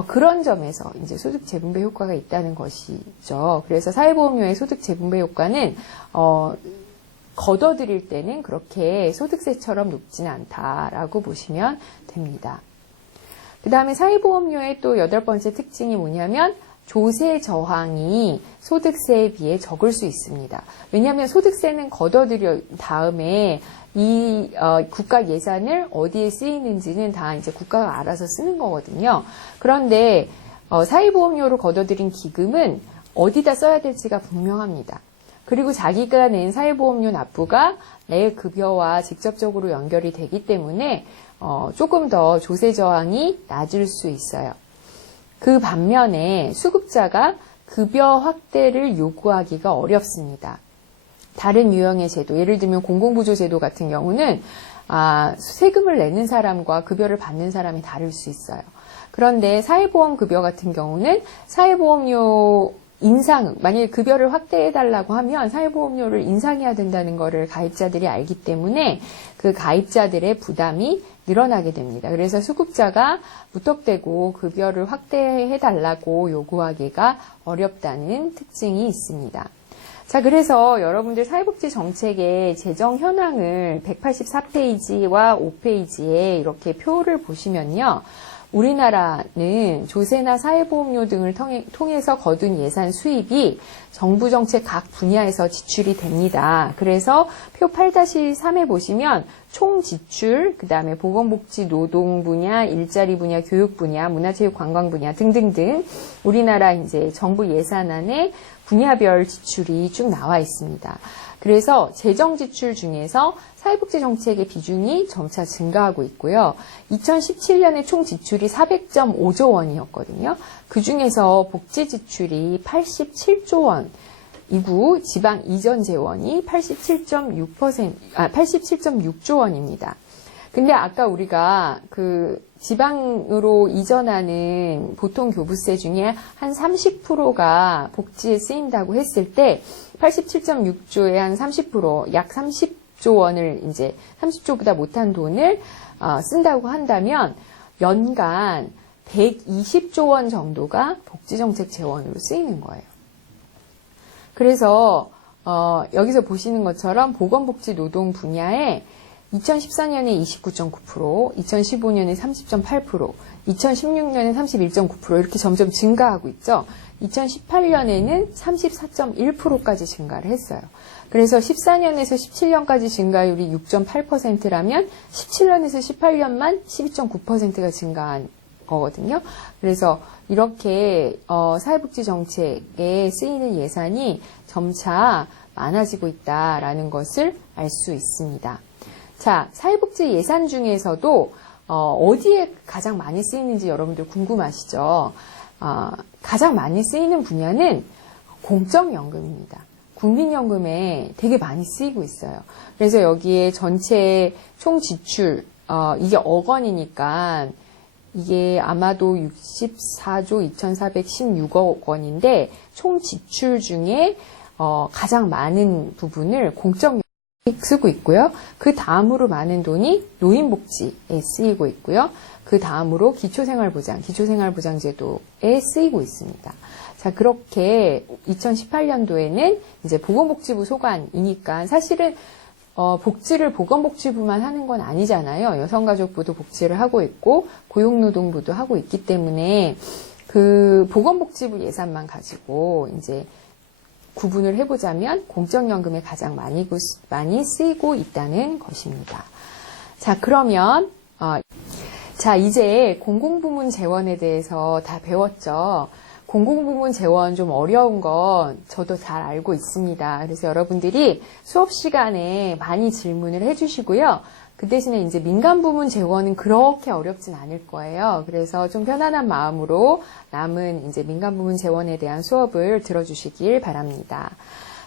그런 점에서 이제 소득 재분배 효과가 있다는 것이죠. 그래서 사회보험료의 소득 재분배 효과는 걷어들일 때는 그렇게 소득세처럼 높지는 않다라고 보시면 됩니다. 그 다음에 사회보험료의 또 8번째 특징이 뭐냐면 조세 저항이 소득세에 비해 적을 수 있습니다. 왜냐하면 소득세는 걷어들여 다음에 이 국가 예산을 어디에 쓰이는지는 다 이제 국가가 알아서 쓰는 거거든요. 그런데 사회보험료로 걷어들인 기금은 어디다 써야 될지가 분명합니다. 그리고 자기가 낸 사회보험료 납부가 내 급여와 직접적으로 연결이 되기 때문에 조금 더 조세 저항이 낮을 수 있어요. 그 반면에 수급자가 급여 확대를 요구하기가 어렵습니다. 다른 유형의 제도, 예를 들면 공공부조 제도 같은 경우는 세금을 내는 사람과 급여를 받는 사람이 다를 수 있어요. 그런데 사회보험 급여 같은 경우는 사회보험료 만약에 급여를 확대해달라고 하면 사회보험료를 인상해야 된다는 것을 가입자들이 알기 때문에 그 가입자들의 부담이 늘어나게 됩니다. 그래서 수급자가 무턱대고 급여를 확대해달라고 요구하기가 어렵다는 특징이 있습니다. 자, 그래서 여러분들 사회복지 정책의 재정 현황을 184페이지와 5페이지에 이렇게 표를 보시면요. 우리나라는 조세나 사회보험료 등을 통해서 거둔 예산 수입이 정부 정책 각 분야에서 지출이 됩니다. 그래서 표 8-3에 보시면 총 지출, 그 다음에 보건복지, 노동 분야, 일자리 분야, 교육 분야, 문화체육 관광 분야 등등등 우리나라 이제 정부 예산안에 분야별 지출이 쭉 나와 있습니다. 그래서 재정 지출 중에서 사회복지 정책의 비중이 점차 증가하고 있고요. 2017년에 총 지출이 400.5조 원이었거든요. 그 중에서 복지 지출이 87조 원, 이구 지방 이전 재원이 87.6조 원입니다. 근데 아까 우리가 그 지방으로 이전하는 보통 교부세 중에 한 30%가 복지에 쓰인다고 했을 때 87.6조의 한 30%, 약 30조 원을 이제 30조보다 못한 돈을 쓴다고 한다면 연간 120조 원 정도가 복지정책 재원으로 쓰이는 거예요. 그래서 여기서 보시는 것처럼 보건복지 노동 분야에 2014년에 29.9%, 2015년에 30.8%, 2016년에 31.9% 이렇게 점점 증가하고 있죠. 2018년에는 34.1%까지 증가를 했어요. 그래서 14년에서 17년까지 증가율이 6.8%라면 17년에서 18년만 12.9%가 증가한 거거든요. 그래서 이렇게 사회복지 정책에 쓰이는 예산이 점차 많아지고 있다라는 것을 알 수 있습니다. 자, 사회복지 예산 중에서도 어디에 가장 많이 쓰이는지 여러분들 궁금하시죠? 가장 많이 쓰이는 분야는 공적연금입니다. 국민연금에 되게 많이 쓰이고 있어요. 그래서 여기에 전체 총 지출, 이게 억 원이니까 이게 아마도 64조 2416억 원인데 총 지출 중에 가장 많은 부분을 공적연금에 쓰고 있고요. 그 다음으로 많은 돈이 노인복지에 쓰이고 있고요. 그 다음으로 기초생활보장제도에 쓰이고 있습니다. 자, 그렇게 2018년도에는 이제 보건복지부 소관이니까 사실은 복지를 보건복지부만 하는 건 아니잖아요. 여성가족부도 복지를 하고 있고 고용노동부도 하고 있기 때문에 그 보건복지부 예산만 가지고 이제 구분을 해보자면 공적연금에 가장 많이 쓰이고 있다는 것입니다. 자, 그러면 자, 이제 공공부문 재원에 대해서 다 배웠죠. 공공부문 재원 좀 어려운 건 저도 잘 알고 있습니다. 그래서 여러분들이 수업 시간에 많이 질문을 해주시고요. 그 대신에 이제 민간부문 재원은 그렇게 어렵진 않을 거예요. 그래서 좀 편안한 마음으로 남은 이제 민간부문 재원에 대한 수업을 들어주시길 바랍니다.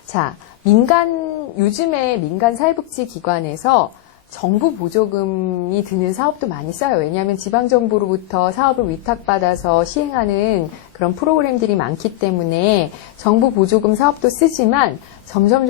자, 요즘에 민간 사회복지기관에서 정부 보조금이 드는 사업도 많이 써요. 왜냐하면 지방정부로부터 사업을 위탁받아서 시행하는 그런 프로그램들이 많기 때문에 정부 보조금 사업도 쓰지만 점점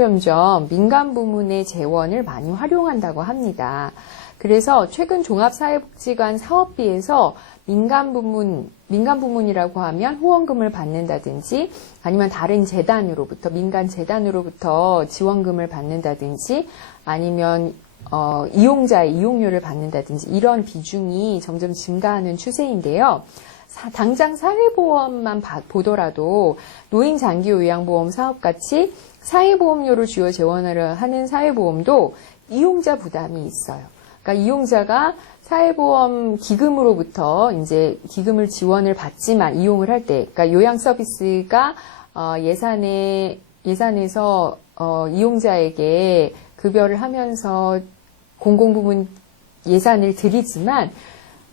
민간 부문의 재원을 많이 활용한다고 합니다. 그래서 최근 종합사회복지관 사업비에서 민간 부문이라고 하면 후원금을 받는다든지 아니면 다른 재단으로부터 민간 재단으로부터 지원금을 받는다든지 아니면 이용자의 이용료를 받는다든지 이런 비중이 점점 증가하는 추세인데요. 당장 사회보험만 보더라도 노인장기요양보험 사업같이 사회보험료를 주요 재원을 하는 사회보험도 이용자 부담이 있어요. 그러니까 이용자가 사회보험 기금으로부터 이제 기금을 지원을 받지만 이용을 할 때, 그러니까 요양 서비스가 예산에서 이용자에게 급여를 하면서 공공부문 예산을 드리지만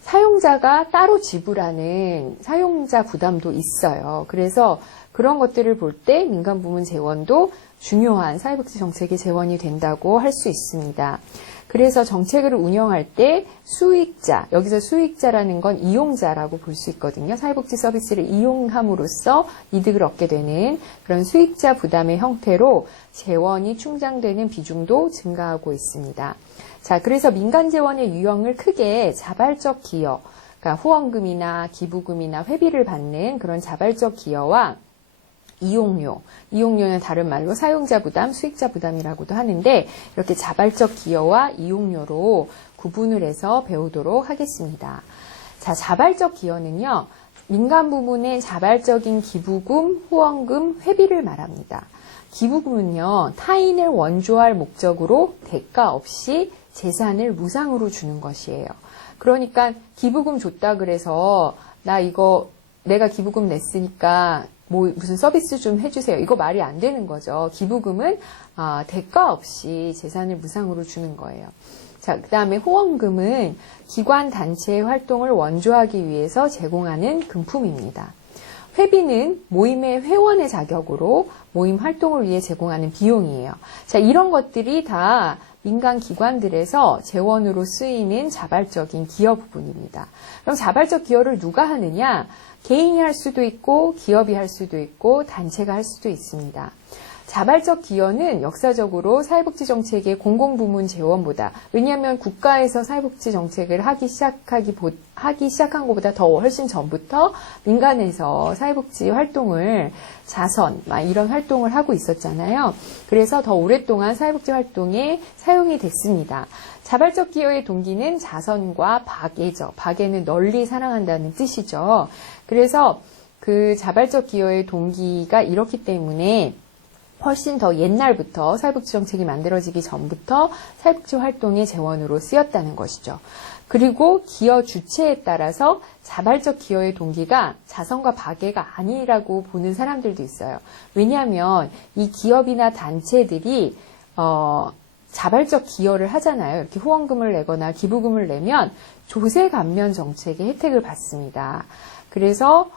사용자가 따로 지불하는 사용자 부담도 있어요. 그래서 그런 것들을 볼 때 민간부문 재원도 중요한 사회복지 정책의 재원이 된다고 할 수 있습니다. 그래서 정책을 운영할 때 수익자, 여기서 수익자라는 건 이용자라고 볼 수 있거든요. 사회복지 서비스를 이용함으로써 이득을 얻게 되는 그런 수익자 부담의 형태로 재원이 충당되는 비중도 증가하고 있습니다. 자, 그래서 민간 재원의 유형을 크게 자발적 기여, 그러니까 후원금이나 기부금이나 회비를 받는 그런 자발적 기여와 이용료는 다른 말로 사용자 부담, 수익자 부담이라고도 하는데 이렇게 자발적 기여와 이용료로 구분을 해서 배우도록 하겠습니다. 자, 자발적 기여는요, 민간 부문의 자발적인 기부금, 후원금, 회비를 말합니다. 기부금은요, 타인을 원조할 목적으로 대가 없이 재산을 무상으로 주는 것이에요. 그러니까 기부금 줬다 그래서 내가 기부금 냈으니까 무슨 서비스 좀 해주세요. 이거 말이 안 되는 거죠. 기부금은 대가 없이 재산을 무상으로 주는 거예요. 자, 그 다음에 후원금은 기관 단체의 활동을 원조하기 위해서 제공하는 금품입니다. 회비는 모임의 회원의 자격으로 모임 활동을 위해 제공하는 비용이에요. 자, 이런 것들이 다 민간 기관들에서 재원으로 쓰이는 자발적인 기여 부분입니다. 그럼 자발적 기여를 누가 하느냐? 개인이 할 수도 있고 기업이 할 수도 있고 단체가 할 수도 있습니다. 자발적 기여는 역사적으로 사회복지 정책의 공공부문 재원보다, 왜냐하면 국가에서 사회복지 정책을 하기 시작한 것보다 더 훨씬 전부터 민간에서 사회복지 활동을 자선, 이런 활동을 하고 있었잖아요. 그래서 더 오랫동안 사회복지 활동에 사용이 됐습니다. 자발적 기여의 동기는 자선과 박애죠. 박애는 널리 사랑한다는 뜻이죠. 그래서 그 자발적 기여의 동기가 이렇기 때문에 훨씬 더 옛날부터 사회복지 정책이 만들어지기 전부터 사회복지 활동의 재원으로 쓰였다는 것이죠. 그리고 기여 주체에 따라서 자발적 기여의 동기가 자선과 박애가 아니라고 보는 사람들도 있어요. 왜냐하면 이 기업이나 단체들이 자발적 기여를 하잖아요. 이렇게 후원금을 내거나 기부금을 내면 조세 감면 정책의 혜택을 받습니다. 그래서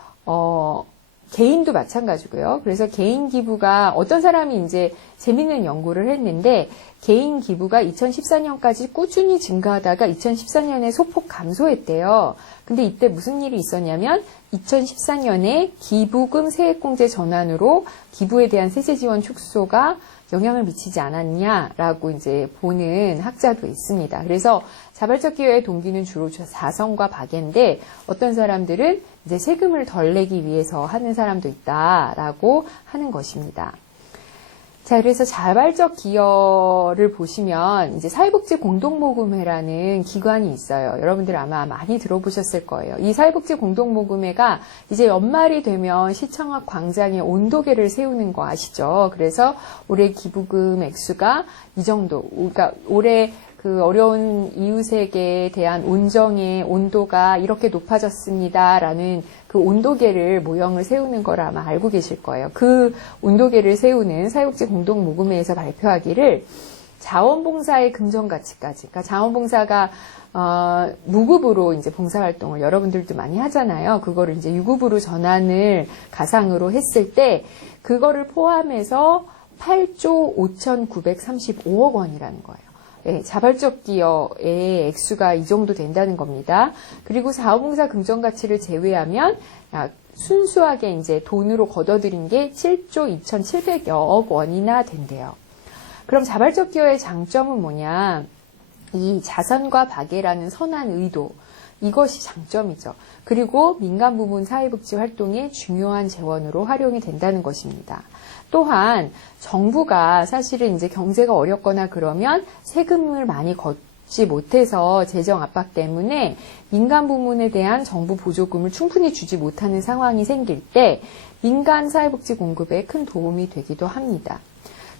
개인도 마찬가지고요. 그래서 개인 기부가 어떤 사람이 이제 재밌는 연구를 했는데 개인 기부가 2014년까지 꾸준히 증가하다가 2014년에 소폭 감소했대요. 근데 이때 무슨 일이 있었냐면 2014년에 기부금 세액공제 전환으로 기부에 대한 세제 지원 축소가 영향을 미치지 않았냐라고 이제 보는 학자도 있습니다. 그래서 자발적 기여의 동기는 주로 자선과 박애인데 어떤 사람들은 이제 세금을 덜 내기 위해서 하는 사람도 있다라고 하는 것입니다. 자, 그래서 자발적 기여를 보시면 이제 사회복지 공동모금회라는 기관이 있어요. 여러분들 아마 많이 들어보셨을 거예요. 이 사회복지 공동모금회가 이제 연말이 되면 시청 앞 광장에 온도계를 세우는 거 아시죠? 그래서 올해 기부금 액수가 이 정도, 그러니까 올해 그 어려운 이웃에게 대한 온정의 온도가 이렇게 높아졌습니다라는 그 온도계를 모형을 세우는 걸 아마 알고 계실 거예요. 그 온도계를 세우는 사회복지 공동모금회에서 발표하기를 자원봉사의 금전가치까지, 그러니까 자원봉사가 무급으로 이제 봉사활동을 여러분들도 많이 하잖아요. 그거를 이제 유급으로 전환을 가상으로 했을 때 그거를 포함해서 8조 5,935억 원이라는 거예요. 네, 자발적 기여의 액수가 이 정도 된다는 겁니다. 그리고 자원봉사 금전가치를 제외하면 순수하게 이제 돈으로 걷어들인 게 7조 2,700억 원이나 된대요. 그럼 자발적 기여의 장점은 뭐냐? 이 자선과 박애라는 선한 의도, 이것이 장점이죠. 그리고 민간 부문 사회복지 활동의 중요한 재원으로 활용이 된다는 것입니다. 또한 정부가 사실은 이제 경제가 어렵거나 그러면 세금을 많이 걷지 못해서 재정 압박 때문에 민간 부문에 대한 정부 보조금을 충분히 주지 못하는 상황이 생길 때 민간 사회복지 공급에 큰 도움이 되기도 합니다.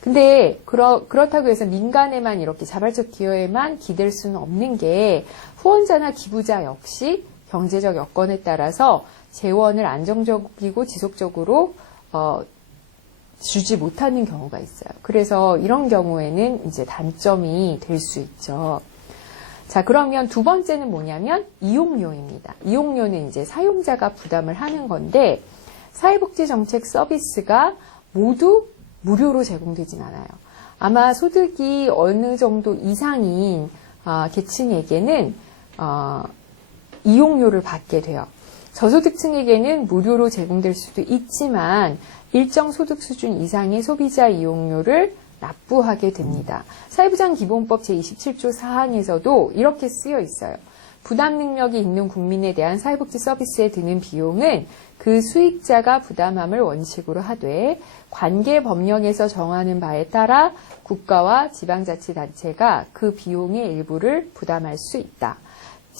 근데 그렇다고 해서 민간에만 이렇게 자발적 기여에만 기댈 수는 없는 게 후원자나 기부자 역시 경제적 여건에 따라서 재원을 안정적이고 지속적으로 주지 못하는 경우가 있어요. 그래서 이런 경우에는 이제 단점이 될 수 있죠. 자, 그러면 두 번째는 뭐냐면 이용료입니다. 이용료는 이제 사용자가 부담을 하는 건데 사회복지 정책 서비스가 모두 무료로 제공되진 않아요. 아마 소득이 어느 정도 이상인 계층에게는 이용료를 받게 돼요. 저소득층에게는 무료로 제공될 수도 있지만 일정 소득 수준 이상의 소비자 이용료를 납부하게 됩니다. 사회보장기본법 제27조 4항에서도 이렇게 쓰여 있어요. 부담 능력이 있는 국민에 대한 사회복지 서비스에 드는 비용은 그 수익자가 부담함을 원칙으로 하되 관계 법령에서 정하는 바에 따라 국가와 지방자치단체가 그 비용의 일부를 부담할 수 있다.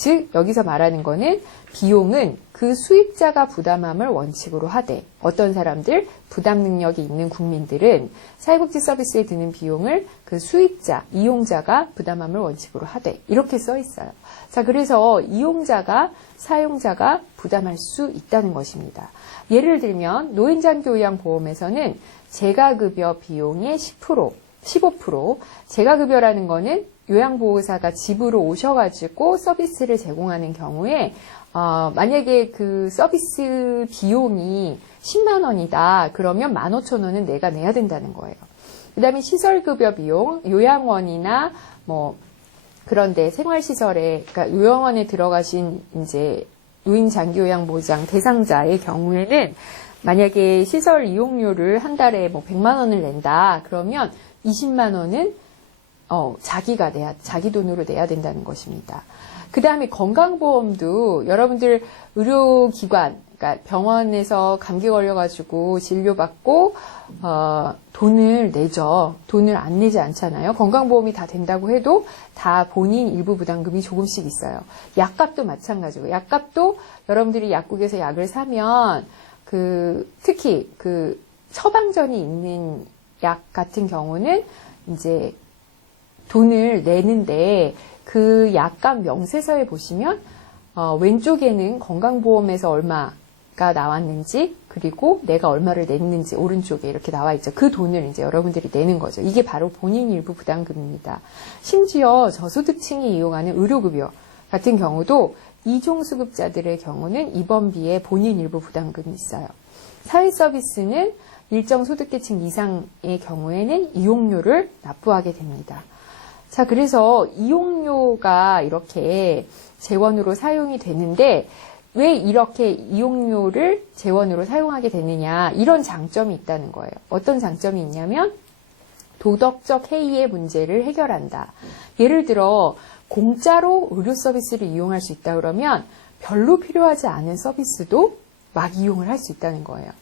즉 여기서 말하는 거는 비용은 그 수입자가 부담함을 원칙으로 하되 어떤 사람들 부담 능력이 있는 국민들은 사회복지 서비스에 드는 비용을 그 수입자, 이용자가 부담함을 원칙으로 하되 이렇게 써 있어요. 자, 그래서 이용자가 사용자가 부담할 수 있다는 것입니다. 예를 들면 노인장기요양보험에서는 재가급여 비용의 10%, 15%, 재가급여라는 거는 요양보호사가 집으로 오셔가지고 서비스를 제공하는 경우에 만약에 그 서비스 비용이 10만 원이다. 그러면 15,000원은 내가 내야 된다는 거예요. 그 다음에 시설급여 비용, 요양원이나 뭐 그런데 생활시설에, 그러니까 요양원에 들어가신 이제 노인장기요양보장 대상자의 경우에는 만약에 시설 이용료를 한 달에 뭐 100만 원을 낸다. 그러면 20만 원은 자기 돈으로 내야 된다는 것입니다. 그 다음에 건강보험도 여러분들 의료기관, 그러니까 병원에서 감기 걸려가지고 진료받고, 돈을 내죠. 돈을 안 내지 않잖아요. 건강보험이 다 된다고 해도 다 본인 일부 부담금이 조금씩 있어요. 약값도 마찬가지고, 약값도 여러분들이 약국에서 약을 사면, 특히 처방전이 있는 약 같은 경우는 이제 돈을 내는데 그 약값 명세서에 보시면 왼쪽에는 건강보험에서 얼마가 나왔는지 그리고 내가 얼마를 냈는지 오른쪽에 이렇게 나와 있죠. 그 돈을 이제 여러분들이 내는 거죠. 이게 바로 본인 일부 부담금입니다. 심지어 저소득층이 이용하는 의료급여 같은 경우도 이종수급자들의 경우는 입원비에 본인 일부 부담금이 있어요. 사회서비스는 일정 소득계층 이상의 경우에는 이용료를 납부하게 됩니다. 자, 그래서 이용료가 이렇게 재원으로 사용이 되는데 왜 이렇게 이용료를 재원으로 사용하게 되느냐, 이런 장점이 있다는 거예요. 어떤 장점이 있냐면 도덕적 해이의 문제를 해결한다. 예를 들어 공짜로 의료 서비스를 이용할 수 있다 그러면 별로 필요하지 않은 서비스도 막 이용을 할 수 있다는 거예요.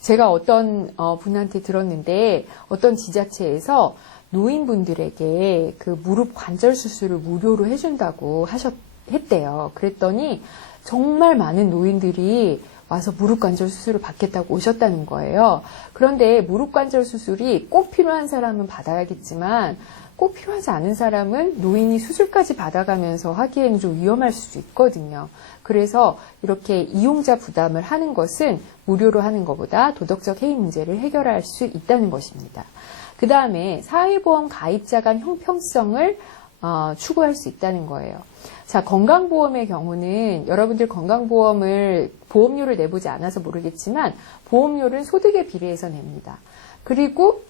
제가 어떤 분한테 들었는데 어떤 지자체에서 노인분들에게 그 무릎 관절 수술을 무료로 해준다고 했대요. 그랬더니 정말 많은 노인들이 와서 무릎 관절 수술을 받겠다고 오셨다는 거예요. 그런데 무릎 관절 수술이 꼭 필요한 사람은 받아야겠지만 꼭 필요하지 않은 사람은 노인이 수술까지 받아가면서 하기에는 좀 위험할 수도 있거든요. 그래서 이렇게 이용자 부담을 하는 것은 무료로 하는 것보다 도덕적 해이 문제를 해결할 수 있다는 것입니다. 그 다음에 사회보험 가입자 간 형평성을 추구할 수 있다는 거예요. 자, 건강보험의 경우는 여러분들 건강보험을 보험료를 내보지 않아서 모르겠지만 보험료를 소득에 비례해서 냅니다. 그리고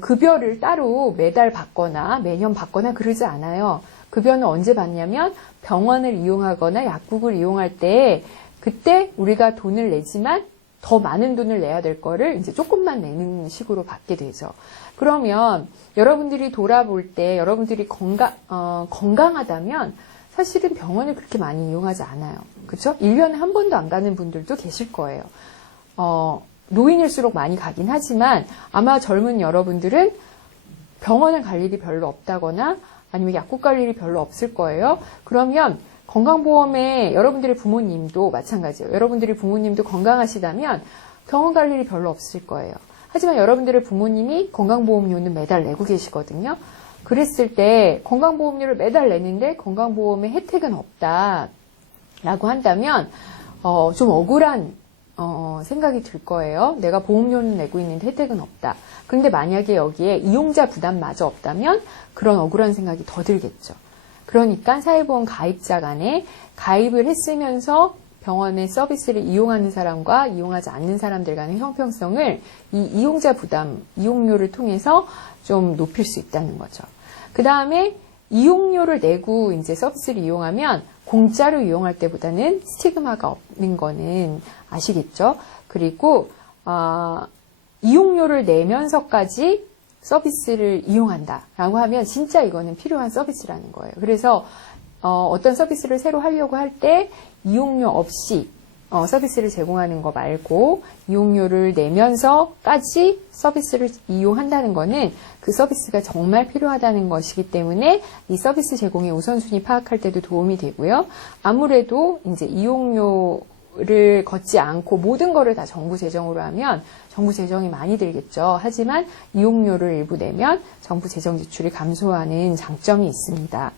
급여를 따로 매달 받거나 매년 받거나 그러지 않아요. 급여는 언제 받냐면 병원을 이용하거나 약국을 이용할 때 그때 우리가 돈을 내지만 더 많은 돈을 내야 될 거를 이제 조금만 내는 식으로 받게 되죠. 그러면 여러분들이 돌아볼 때 여러분들이 건강하다면 사실은 병원을 그렇게 많이 이용하지 않아요. 그렇죠? 1년에 한 번도 안 가는 분들도 계실 거예요. 노인일수록 많이 가긴 하지만 아마 젊은 여러분들은 병원을 갈 일이 별로 없다거나 아니면 약국 갈 일이 별로 없을 거예요. 그러면 건강보험에 여러분들의 부모님도 마찬가지예요. 여러분들이 부모님도 건강하시다면 병원 갈 일이 별로 없을 거예요. 하지만 여러분들의 부모님이 건강보험료는 매달 내고 계시거든요. 그랬을 때 건강보험료를 매달 내는데 건강보험의 혜택은 없다라고 한다면 좀 억울한 생각이 들 거예요. 내가 보험료는 내고 있는데 혜택은 없다. 그런데 만약에 여기에 이용자 부담마저 없다면 그런 억울한 생각이 더 들겠죠. 그러니까 사회보험 가입자 간에 가입을 했으면서 병원의 서비스를 이용하는 사람과 이용하지 않는 사람들 간의 형평성을 이 이용자 부담, 이용료를 통해서 좀 높일 수 있다는 거죠. 그 다음에 이용료를 내고 이제 서비스를 이용하면 공짜로 이용할 때보다는 스티그마가 없는 거는 아시겠죠? 그리고 이용료를 내면서까지 서비스를 이용한다라고 하면 진짜 이거는 필요한 서비스라는 거예요. 그래서 어떤 서비스를 새로 하려고 할 때 이용료 없이 서비스를 제공하는 거 말고 이용료를 내면서까지 서비스를 이용한다는 거는 그 서비스가 정말 필요하다는 것이기 때문에 이 서비스 제공의 우선순위 파악할 때도 도움이 되고요. 아무래도 이제 이용료를 걷지 않고 모든 거를 다 정부 재정으로 하면 정부 재정이 많이 들겠죠. 하지만 이용료를 일부 내면 정부 재정 지출이 감소하는 장점이 있습니다.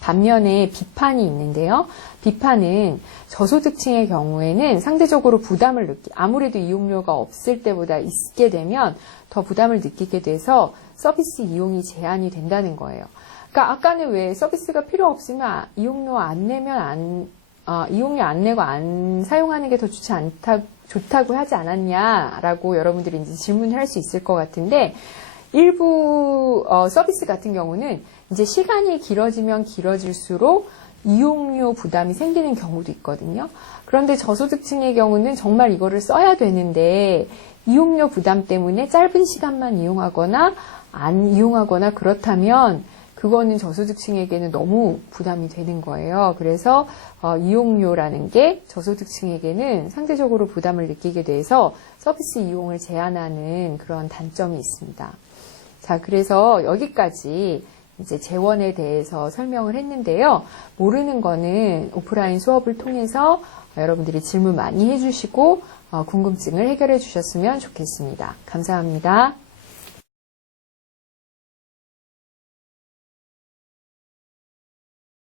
반면에 비판이 있는데요. 비판은 저소득층의 경우에는 상대적으로 부담을 아무래도 이용료가 없을 때보다 있게 되면 더 부담을 느끼게 돼서 서비스 이용이 제한이 된다는 거예요. 그러니까 아까는 왜 서비스가 필요 없으면 이용료 안 내면 이용료 안 내고 안 사용하는 게 더 좋다고 하지 않았냐라고 여러분들이 이제 질문을 할 수 있을 것 같은데, 일부 서비스 같은 경우는 이제 시간이 길어지면 길어질수록 이용료 부담이 생기는 경우도 있거든요. 그런데 저소득층의 경우는 정말 이거를 써야 되는데 이용료 부담 때문에 짧은 시간만 이용하거나 안 이용하거나 그렇다면 그거는 저소득층에게는 너무 부담이 되는 거예요. 그래서 이용료라는 게 저소득층에게는 상대적으로 부담을 느끼게 돼서 서비스 이용을 제한하는 그런 단점이 있습니다. 자, 그래서 여기까지 이제 재원에 대해서 설명을 했는데요. 모르는 거는 오프라인 수업을 통해서 여러분들이 질문 많이 해주시고 궁금증을 해결해 주셨으면 좋겠습니다. 감사합니다.